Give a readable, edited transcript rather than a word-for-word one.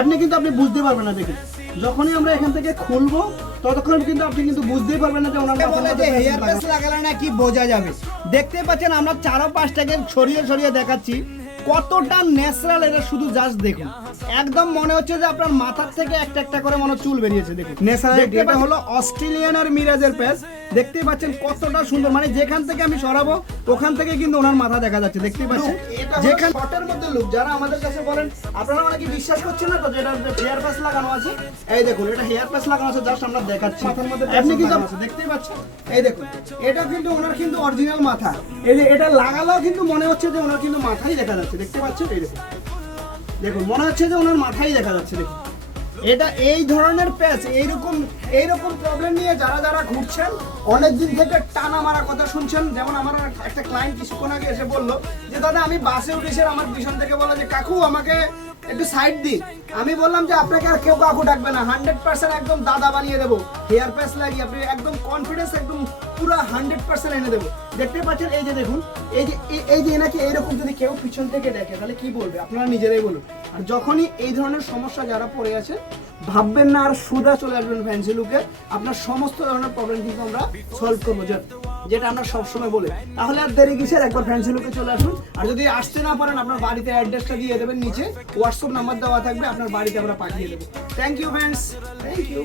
আপনি কিন্তু আপনি বুঝতে পারবেন না। দেখুন যখনই আমরা এখান থেকে খুলবো ততক্ষণ কিন্তু আপনি কিন্তু বুঝতেই পারবেন না যে ওনার বলে যে হেয়ার প্যাচ লাগালে না কি বোঝা যাবে। দেখতে পাচ্ছেন আমরা চারো পাঁচটাকে ছড়িয়ে ছড়িয়ে দেখাচ্ছি কতটা ন্যাচারাল। এটা শুধু জাস্ট দেখুন, একদম মনে হচ্ছে যে আপনার মাথার থেকে একটা একটা করে মনে চুল বেরিয়েছে। দেখুন ন্যাচারাল, এটা হলো অস্ট্রেলিয়ান আর মিরাজের প্যাচ। দেখতে পাচ্ছেন কতটা সুন্দর, মানে যেখান থেকে আমি সরাবো ওখান থেকে কিন্তু ওনার মাথা দেখা যাচ্ছে। দেখতে পাচ্ছেন যেখানে শর্টের মধ্যে লুক, যারা আমাদের কাছে বলেন আপনারা অনেকে বিশ্বাস করছেন না তো যেটা হেয়ার প্যাচ লাগানো আছে। এই দেখুন এটা হেয়ার প্যাচ লাগানো আছে, জাস্ট আমরা দেখাচ্ছি মাথার মধ্যে। আপনি কিন্তু দেখতেই পাচ্ছেন, এই দেখুন এটা কিন্তু ওনার কিন্তু অরিজিনাল মাথা। এই যে এটা লাগালেও কিন্তু মনে হচ্ছে যে ওনার কিন্তু মাথাই দেখা যাচ্ছে। দেখতে পাচ্ছেন, এই দেখুন দেখুন মনে হচ্ছে যে ওনার মাথাই দেখা যাচ্ছে। দেখুন এটা এই ধরনের প্যাচ এইরকম প্রবলেম নিয়ে যারা যারা ঘুরছেন অনেক দিন থেকে টানা মারা কথা শুনছেন। যেমন আমার একটা ক্লায়েন্ট কিছুক্ষণ আগে এসে বললো যে দাদা আমি বাসে উঠেছি, আমার পিছন থেকে বলা যে কাকু আমাকে একটু সাইড দিন। আমি বললাম যে আপনাকে আর কেউ কাকু ডাকবে না, 100% একদম দাদা বানিয়ে দেবো। হেয়ার প্যাচ লাগিয়ে আপনি একদম কনফিডেন্স একদম পুরো 100% এনে দেবো। দেখতে পাচ্ছেন এই যে দেখুন এই যে এনাকে এইরকম যদি কেউ পিছন থেকে দেখে তাহলে কি বলবে আপনারা নিজেরাই বলুন। আর যখনই এই ধরনের সমস্যা যারা পড়ে আছে ভাববেন না আর সোজা চলে আসবেন ফ্যান্সি লুকে, আপনার সমস্ত ধরনের প্রবলেম কিন্তু আমরা সলভ করবো, যেটা আমরা সবসময় বলি। তাহলে আর দেরি কিসের, একবার ফ্যান্সি লুকে চলে আসুন। আর যদি আসতে না পারেন আপনার বাড়িতে অ্যাড্রেসটা দিয়ে দেবেন, নিচে হোয়াটসঅ্যাপ নাম্বার দেওয়া থাকবে, আপনার বাড়িতে আমরা পাঠিয়ে দেবো। Thank you friends, thank you.